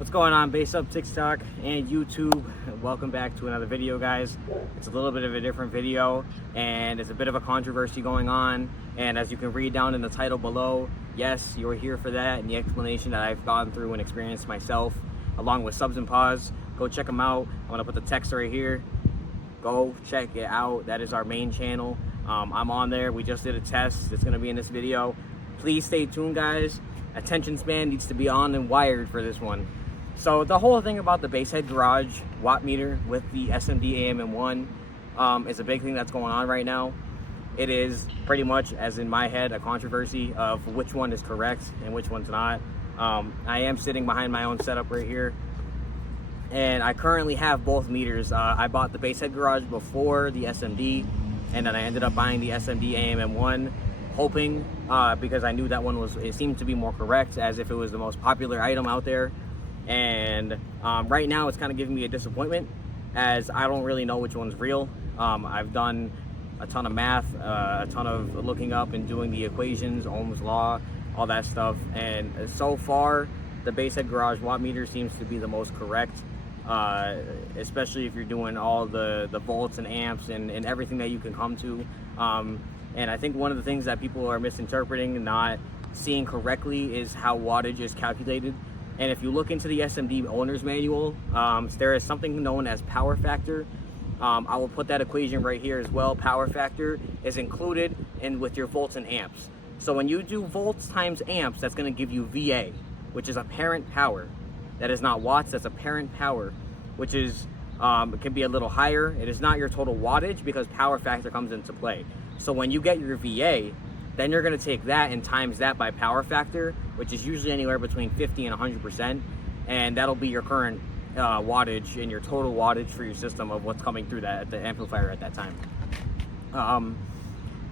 What's going on, Bass Up TikTok and YouTube? Welcome back to another video, guys. It's a little bit of a different video and it's a bit of a controversy going on, and as you can read down in the title below, yes, you're here for that and the explanation that I've gone through and experienced myself, along with Subs and Pause. Go check them out. I'm gonna put the text right here. Go check it out. That is our main channel. I'm on there. We just did a test. It's gonna be in this video. Please stay tuned, guys. Attention span needs to be on and wired for this one. So the whole thing about the BassHeadGarage Wattmeter with the SMD AMM-1 is a big thing that's going on right now. It is pretty much, as in my head, a controversy of which one is correct and which one's not. I am sitting behind my own setup right here, and I currently have both meters. I bought the BassHeadGarage before the SMD, and then I ended up buying the SMD AMM-1, hoping, because I knew that one it seemed to be more correct, as if it was the most popular item out there. And right now it's kind of giving me a disappointment, as I don't really know which one's real. I've done a ton of math, a ton of looking up and doing the equations, Ohm's law, all that stuff, and so far the BassHeadGarage Wattmeter seems to be the most correct, especially if you're doing all the volts and amps and everything that you can come to. And I think one of the things that people are misinterpreting and not seeing correctly is how wattage is calculated. And if you look into the SMD owner's manual, there is something known as power factor. I will put that equation right here as well. Power factor is included in with your volts and amps. So when you do volts times amps, that's going to give you VA, which is apparent power. That is not watts, that's apparent power, which is, it can be a little higher. It is not your total wattage because power factor comes into play. So when you get your VA, then you're going to take that and times that by power factor, which is usually anywhere between 50 and 100%, and that'll be your current wattage and your total wattage for your system of what's coming through the amplifier at that time.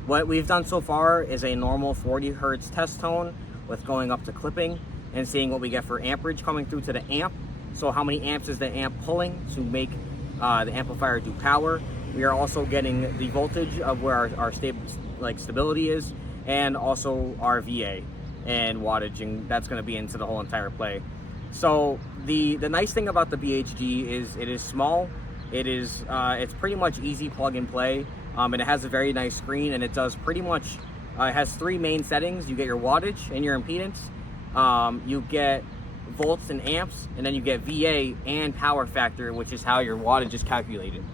What we've done so far is a normal 40 hertz test tone with going up to clipping and seeing what we get for amperage coming through to the amp. So how many amps is the amp pulling to make the amplifier do power. We are also getting the voltage of where our stability is, and also our VA and wattage, and that's going to be into the whole entire play. So the nice thing about the BHG is it is small. It's pretty much easy plug and play, and it has a very nice screen, and it does pretty much it has three main settings. You get your wattage and your impedance, you get volts and amps, and then you get VA and power factor, which is how your wattage is calculated.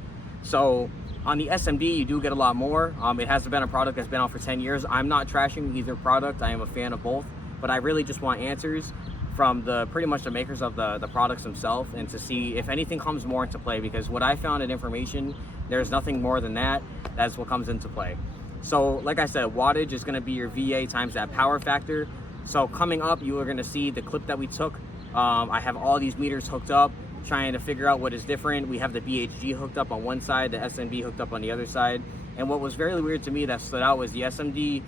So on the SMD, you do get a lot more. It has been a product that's been out for 10 years. I'm not trashing either product. I am a fan of both, but I really just want answers from pretty much the makers of the products themselves, and to see if anything comes more into play, because what I found in information, there's nothing more than that. That's what comes into play. So like I said, wattage is going to be your VA times that power factor. So coming up, you are going to see the clip that we took. I have all these meters hooked up, trying to figure out what is different. We have the BHG hooked up on one side, the SMD hooked up on the other side. And what was very weird to me that stood out was the SMD,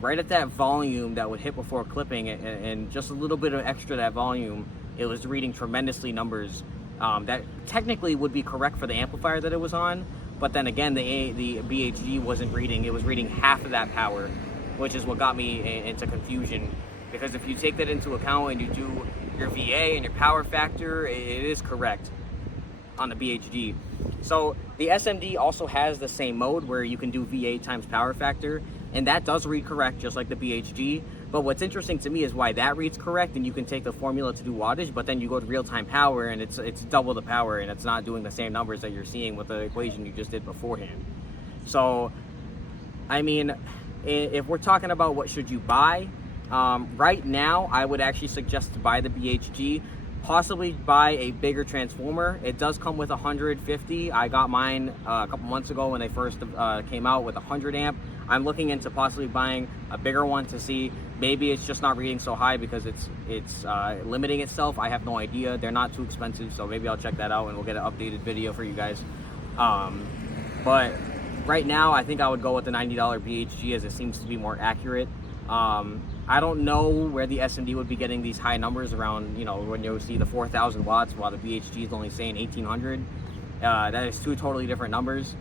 right at that volume that would hit before clipping, and just a little bit of extra that volume, it was reading tremendously numbers that technically would be correct for the amplifier that it was on. But then again, the BHG wasn't reading, it was reading half of that power, which is what got me into confusion. Because if you take that into account and you do your VA and your power factor, it is correct on the BHG. So the SMD also has the same mode where you can do VA times power factor, and that does read correct just like the BHG. But what's interesting to me is why that reads correct, and you can take the formula to do wattage, but then you go to real-time power and it's double the power, and it's not doing the same numbers that you're seeing with the equation you just did beforehand. So I mean, if we're talking about what should you buy, right now I would actually suggest to buy the BHG, possibly buy a bigger transformer. It does come with 150. I got mine a couple months ago when they first came out with 100 amp. I'm looking into possibly buying a bigger one to see, maybe it's just not reading so high because it's limiting itself. I have no idea. They're not too expensive, so maybe I'll check that out and we'll get an updated video for you guys. But right now I think I would go with the $90 BHG, as it seems to be more accurate. I don't know where the SMD would be getting these high numbers around, you know, when you see the 4,000 watts while the BHG is only saying 1,800. That is two totally different numbers.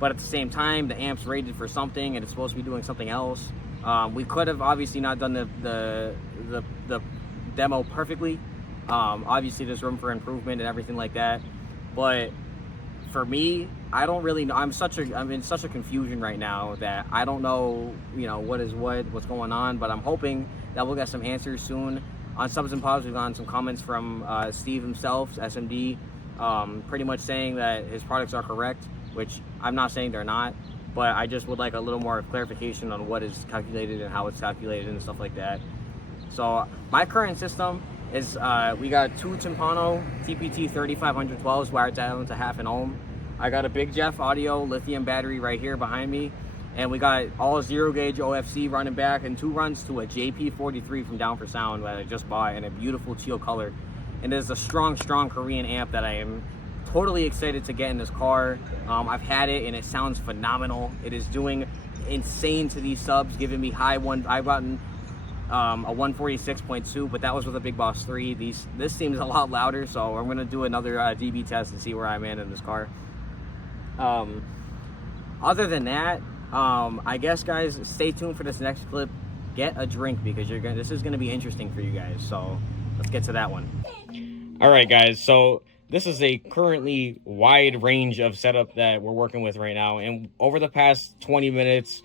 But at the same time, the amp's rated for something and it's supposed to be doing something else. We could have obviously not done the demo perfectly, Obviously there's room for improvement and everything like that, but for me, I don't really know. I'm in such a confusion right now that I don't know, what is what's going on, but I'm hoping that we'll get some answers soon. On Subs and Pods, we've gotten some comments from Steve himself, SMD, pretty much saying that his products are correct, which I'm not saying they're not, but I just would like a little more clarification on what is calculated and how it's calculated and stuff like that. So my current system is we got two Timpano TPT 3512s wired down to 1/2 ohm. I got a Big Jeff Audio lithium battery right here behind me, and we got all 0 gauge OFC running back and 2 runs to a JP43 from Down for Sound that I just bought in a beautiful teal color. And it is a strong Korean amp that I am totally excited to get in this car. I've had it and it sounds phenomenal. It is doing insane to these subs, giving me I've gotten a 146.2, but that was with a Big Boss 3. This seems a lot louder, so I'm gonna do another dB test and see where I'm in this car. Other than that, I guess, guys, stay tuned for this next clip. Get a drink because this is gonna be interesting for you guys. So let's get to that one. All right, guys. So this is a currently wide range of setup that we're working with right now, and over the past 20 minutes,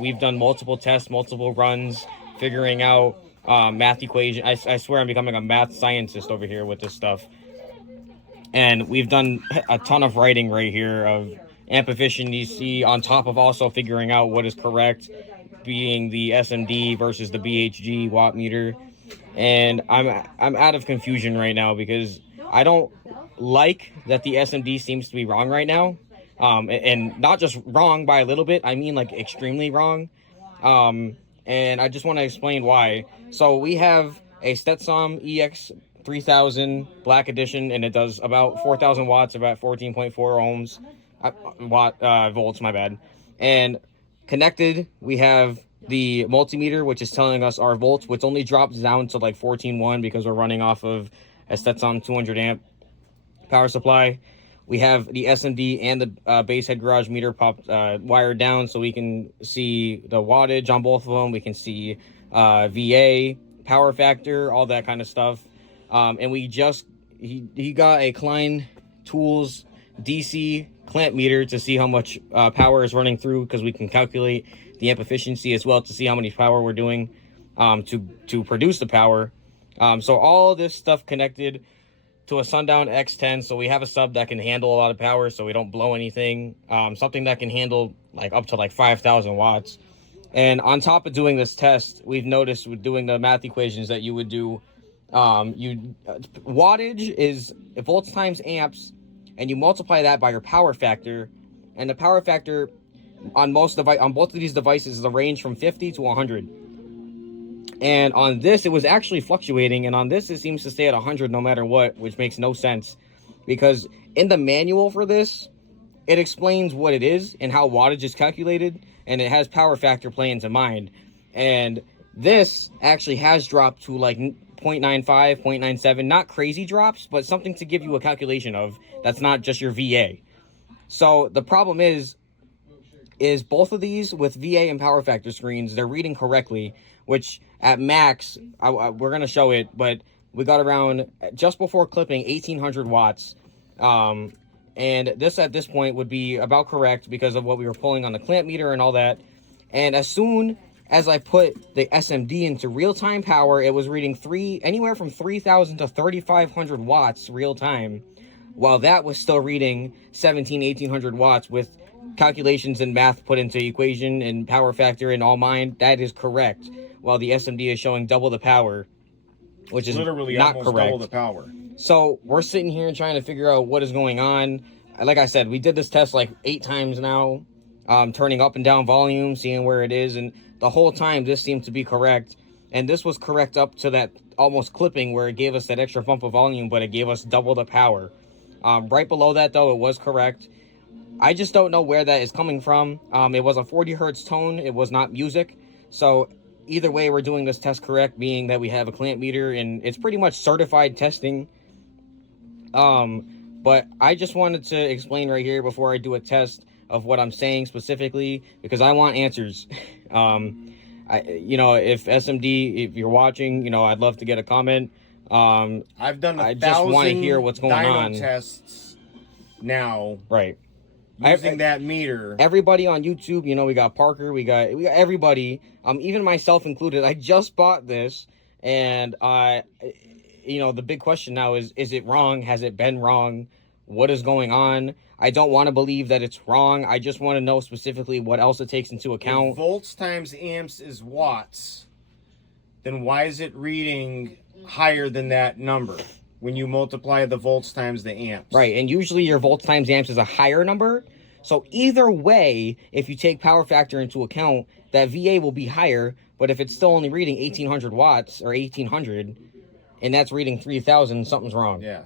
we've done multiple tests, multiple runs, figuring out math equation. I swear I'm becoming a math scientist over here with this stuff. And we've done a ton of writing right here of amp efficiency on top of also figuring out what is correct, being the SMD versus the BHG watt meter. And I'm out of confusion right now because I don't like that the SMD seems to be wrong right now. And not just wrong by a little bit, I mean like extremely wrong. And I just want to explain why. So we have a Stetson EX3000 Black Edition, and it does about 4,000 watts, about 14.4 ohms, volts, my bad. And connected, we have the multimeter, which is telling us our volts, which only drops down to like 14.1 because we're running off of a Stetson 200 amp power supply. We have the SMD and the BassHeadGarage meter wired down so we can see the wattage on both of them. We can see VA, power factor, all that kind of stuff. And we he got a Klein Tools DC clamp meter to see how much power is running through, because we can calculate the amp efficiency as well to see how much power we're doing to produce the power. So all this stuff connected to a Sundown X10, so we have a sub that can handle a lot of power so we don't blow anything. Something that can handle like up to like 5,000 watts. And on top of doing this test, we've noticed with doing the math equations that you would do, wattage is volts times amps, and you multiply that by your power factor, and the power factor on both of these devices is a range from 50 to 100. And on this, it was actually fluctuating, and on this, it seems to stay at 100 no matter what, which makes no sense, because in the manual for this, it explains what it is and how wattage is calculated, and it has power factor play into mind. And this actually has dropped to like 0.95, 0.97, not crazy drops, but something to give you a calculation of that's not just your VA. So the problem is both of these with VA and power factor screens, they're reading correctly, which at max, we're going to show it, but we got around, just before clipping, 1,800 watts. And this at this point would be about correct because of what we were pulling on the clamp meter and all that. And as soon as I put the SMD into real-time power, it was reading anywhere from 3,000 to 3,500 watts real-time, while that was still reading 1,800 watts with calculations and math put into equation and power factor and all mine. That is correct, while the SMD is showing double the power, which is literally not almost correct. double the power. So we're sitting here and trying to figure out what is going on. Like I said, we did this test like 8 times now, turning up and down volume, seeing where it is, and the whole time this seemed to be correct. And this was correct up to that almost clipping where it gave us that extra bump of volume, but it gave us double the power. Right below that, though, it was correct. I just don't know where that is coming from. It was a 40 hertz tone. It was not music. So either way, we're doing this test correct, being that we have a clamp meter, and it's pretty much certified testing. But I just wanted to explain right here before I do a test of what I'm saying specifically, because I want answers. If SMD, if you're watching, I'd love to get a comment. I've done I just want to hear what's going on. Tests now. Right. Using that meter. Everybody on YouTube, you know, we got Parker, we got everybody, even myself included. I just bought this, and you know, the big question now is it wrong? Has it been wrong? What is going on? I don't want to believe that it's wrong. I just want to know specifically what else it takes into account. If volts times amps is watts, then why is it reading higher than that number when you multiply the volts times the amps? Right, and usually your volts times amps is a higher number. So either way, if you take power factor into account, that VA will be higher. But if it's still only reading 1800 watts or 1800, and that's reading 3000, something's wrong. Yeah.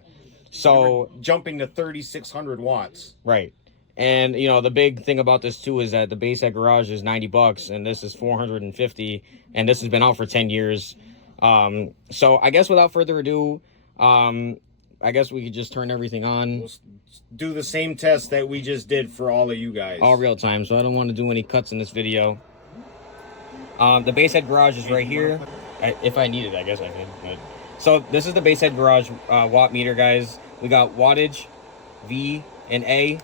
So jumping to 3600 watts. Right. And you know, the big thing about this too is that the BassHeadGarage is 90 bucks and this is 450, and this has been out for 10 years. So I guess without further ado, I guess we could just turn everything on. We'll do the same test that we just did for all of you guys. All real time, so I don't want to do any cuts in this video. The BassHeadGarage is right here. If I need it, I guess I could. But... So this is the BassHeadGarage watt meter, guys. We got wattage, V and A,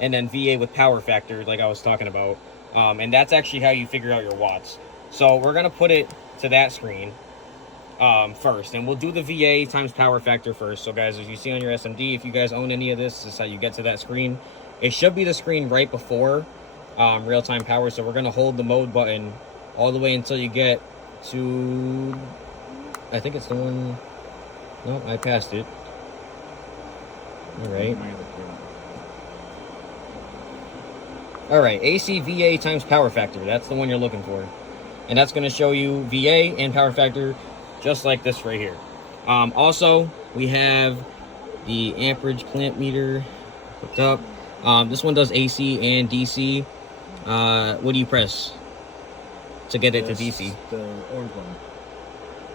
and then VA with power factor, like I was talking about. And that's actually how you figure out your watts. So we're gonna put it to that screen first, and we'll do the VA times power factor first. So guys, as you see on your SMD, if you guys own any of this is how you get to that screen. It should be the screen right before real-time power. So we're gonna hold the mode button all the way until you get to, I think it's the one, no, I passed it. All right, AC VA times power factor, that's the one you're looking for, and that's going to show you VA and power factor just like this right here. Also, we have the amperage clamp meter hooked up. This one does AC and DC. What do you press to get it to DC? The orange one.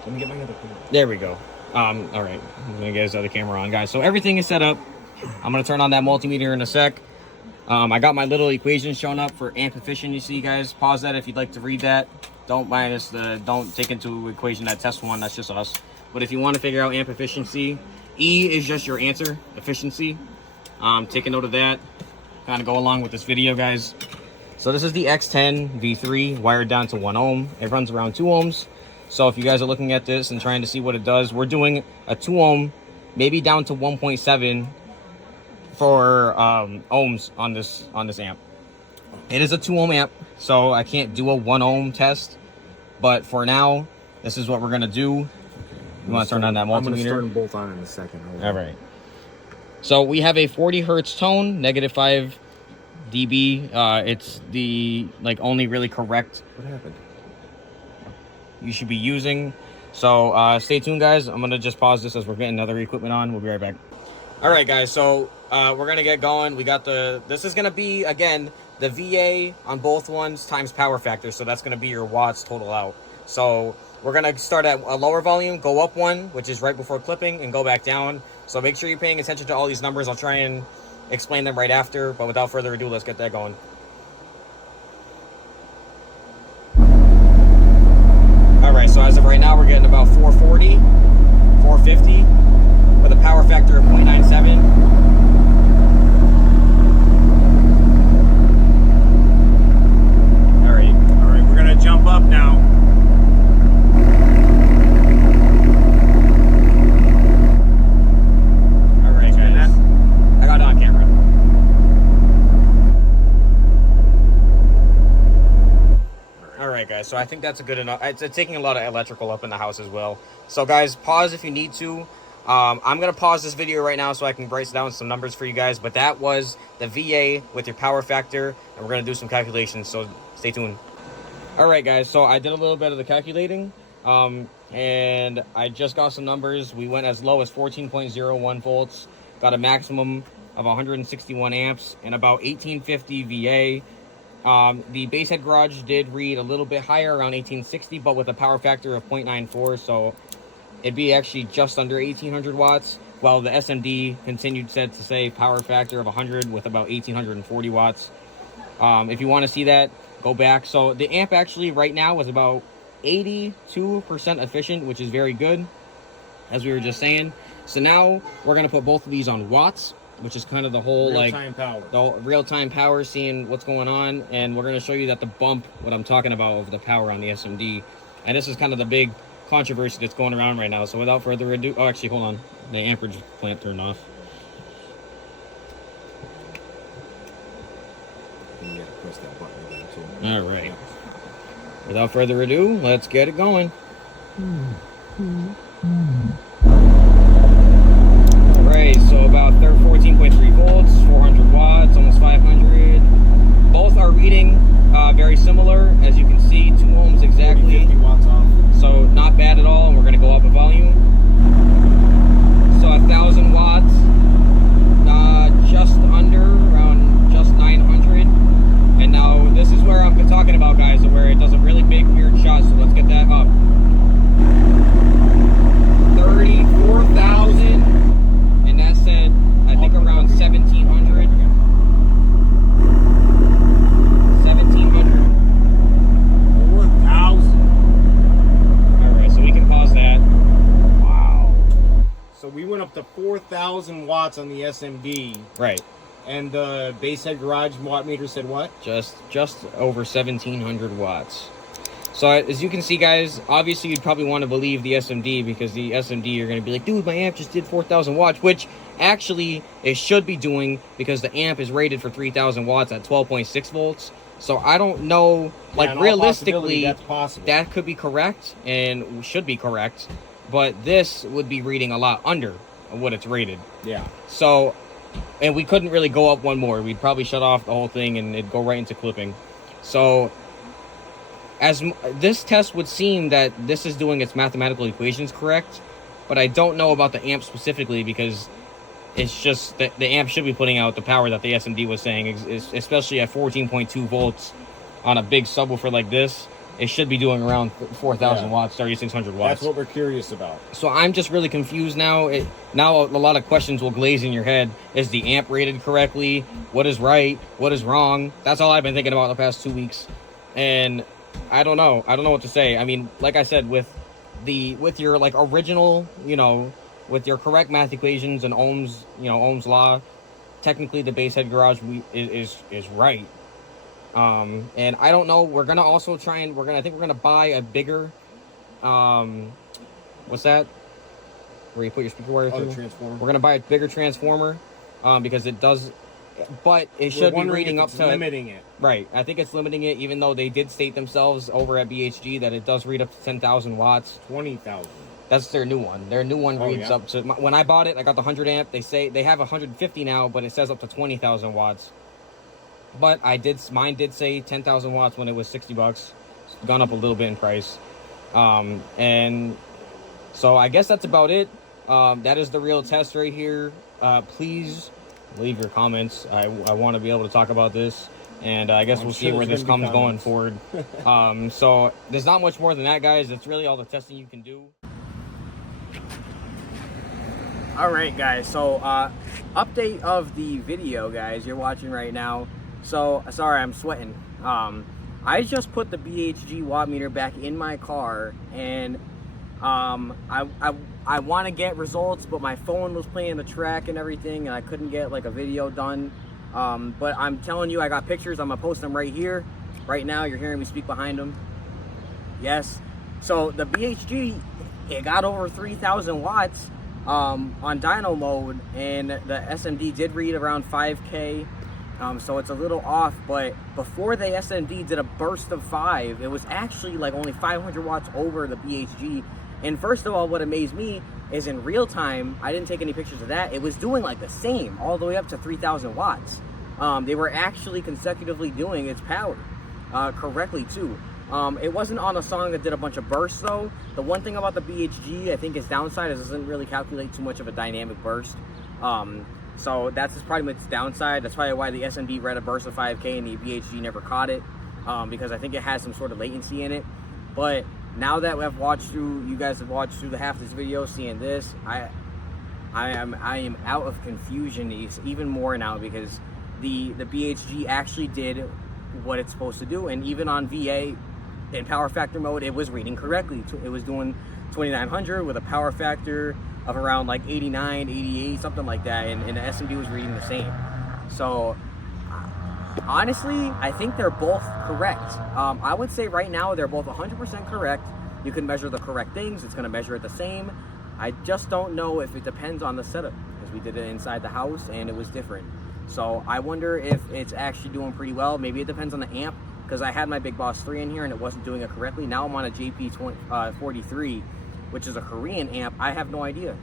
Let me get my other camera. There we go. All right, I'm gonna get his other camera on, guys. So everything is set up. I'm gonna turn on that multimeter in a sec. I got my little equation showing up for amp efficiency, guys. Pause that if you'd like to read that. Don't minus the, don't take into equation that test one, that's just us. But if you want to figure out amp efficiency, E is just your answer, efficiency. Take a note of that. Kind of go along with this video, guys. So this is the X10 V3 wired down to 1 ohm. It runs around 2 ohms. So if you guys are looking at this and trying to see what it does, we're doing a 2 ohm, maybe down to 1.7 for ohms on this amp. It is a 2 ohm amp, so I can't do a 1 ohm test. But for now, this is what we're gonna do. You want to turn on that multimeter? I'm gonna start them both on in a second. All right. So we have a 40 hertz tone, -5 dB. It's the only really correct. What happened? You should be using. So stay tuned, guys. I'm gonna just pause this as we're getting other equipment on. We'll be right back. All right, guys. So we're gonna get going. We got this is gonna be, again, the VA on both ones times power factor. So that's gonna be your watts total out. So we're gonna start at a lower volume, go up 1, which is right before clipping, and go back down. So make sure you're paying attention to all these numbers. I'll try and explain them right after, but without further ado, let's get that going. All right, so as of right now, we're getting about 440, 450 with a power factor of 0.97. All right, we're gonna jump up now. All right, guys, I got it on camera. All right, guys, so I think that's a good enough. It's taking a lot of electrical up in the house as well. So guys, pause if you need to. I'm gonna pause this video right now so I can break down some numbers for you guys, but that was the VA with your power factor, and we're gonna do some calculations, so stay tuned. All right, guys, so I did a little bit of the calculating, and I just got some numbers. We went as low as 14.01 volts, got a maximum of 161 amps and about 1850 VA. The BassHeadGarage did read a little bit higher, around 1860, but with a power factor of 0.94, so it'd be actually just under 1800 watts, while the SMD continued to say power factor of 100 with about 1840 watts. If you want to see that, go back. So the amp actually right now is about 82% efficient, which is very good. as we were just saying. So now we're gonna put both of these on watts, which is kind of the whole real-time power. The real-time power, seeing what's going on, and we're gonna show you that the bump, what I'm talking about, over the power on the SMD, and this is kind of the big controversy that's going around right now. So without further ado, oh, actually, hold on, the amperage clamp turned off. And you have to press that button again too. All right. Without further ado, let's get it going. Alright, so about 14.3 volts, 400 watts, almost 500. Both are reading very similar, as you can see, 2 ohms exactly. 50 watts off. So not bad at all, and we're going to go up in volume. So 1,000 watts, just under, around just 900. And now this is where I'm talking about, guys, where it does a really big, weird shot, so let's get that up. 34,000, and that said, I think around 1,700. 1,700. 4,000. Alright, so we can pause that. Wow. So we went up to 4,000 watts on the SMD. Right. And the BassHeadGarage Wattmeter said what? Just over 1,700 watts. So as you can see, guys, obviously you'd probably want to believe the SMD, because the SMD, you're going to be like, dude, my amp just did 4,000 watts, which actually it should be doing, because the amp is rated for 3,000 watts at 12.6 volts. So I don't know, like, realistically, that's possible. That could be correct and should be correct, but this would be reading a lot under what it's rated. Yeah. So, and we couldn't really go up one more. We'd probably shut off the whole thing and it'd go right into clipping. So as this test would seem that this is doing its mathematical equations correct, but I don't know about the amp specifically, because it's just that the amp should be putting out the power that the SMD was saying, especially at 14.2 volts on a big subwoofer like this. It should be doing around 4,000 watts, 3,600 watts. That's what we're curious about. So I'm just really confused now. Now a lot of questions will glaze in your head. Is the amp rated correctly? What is right? What is wrong? That's all I've been thinking about the past 2 weeks. And I don't know. I don't know what to say. I mean, like I said, with your like original, with your correct math equations and Ohm's, Ohm's law, technically the BassHeadGarage is right. And I don't know, we're gonna also try and I think we're gonna buy a bigger, what's that, where you put your speaker wire through? The transformer. We're gonna buy a bigger transformer, because it does, but it should be reading up to limiting it. Right, I think it's limiting it, even though they did state themselves over at BHG that it does read up to 10,000 watts. 20,000. That's their new one. Their new one reads up to, when I bought it, I got the 100 amp. They say they have 150 now, but it says up to 20,000 watts. But mine did say 10,000 watts when it was $60. It's gone up a little bit in price. And so I guess that's about it. That is the real test right here. Please leave your comments. I want to be able to talk about this. And I guess we'll see where this comes going forward. So there's not much more than that, guys. It's really all the testing you can do. All right, guys. So update of the video, guys, you're watching right now. So sorry, I'm sweating. I just put the BHG Wattmeter back in my car, and I want to get results, but my phone was playing the track and everything, and I couldn't get like a video done. But I'm telling you, I got pictures. I'm gonna post them right here, right now. You're hearing me speak behind them. Yes. So the BHG, it got over 3,000 watts on dyno mode, and the SMD did read around 5K. So it's a little off, but before the SMD did a burst of 5, it was actually like only 500 watts over the BHG. And first of all, what amazed me is in real time, I didn't take any pictures of that, it was doing like the same all the way up to 3,000 watts. They were actually consecutively doing its power correctly too. It wasn't on a song that did a bunch of bursts though. The one thing about the BHG, I think its downside is it doesn't really calculate too much of a dynamic burst. So that's just probably its downside. That's probably why the SMD read a burst of 5K and the BHG never caught it, because I think it has some sort of latency in it. But now that I've watched through, you guys have watched through the half of this video, seeing this, I am out of confusion even more now, because the BHG actually did what it's supposed to do, and even on VA in power factor mode, it was reading correctly. It was doing 2,900 with a power factor of around like 89, 88, something like that, and the SMD was reading the same. So honestly, I think they're both correct. I would say right now they're both 100% correct. You can measure the correct things, it's going to measure it the same. I just don't know if it depends on the setup, because we did it inside the house and it was different. So I wonder if it's actually doing pretty well. Maybe it depends on the amp, because I had my Big Boss 3 in here and it wasn't doing it correctly. Now I'm on a JP43, which is a Korean amp. I have no idea.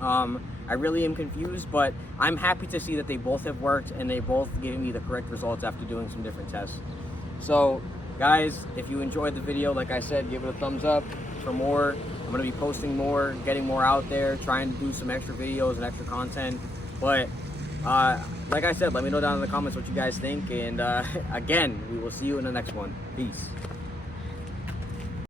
I really am confused, but I'm happy to see that they both have worked and they both gave me the correct results after doing some different tests. So guys, if you enjoyed the video, like I said, give it a thumbs up for more. I'm going to be posting more, getting more out there, trying to do some extra videos and extra content. But like I said, let me know down in the comments what you guys think. And again, we will see you in the next one. Peace.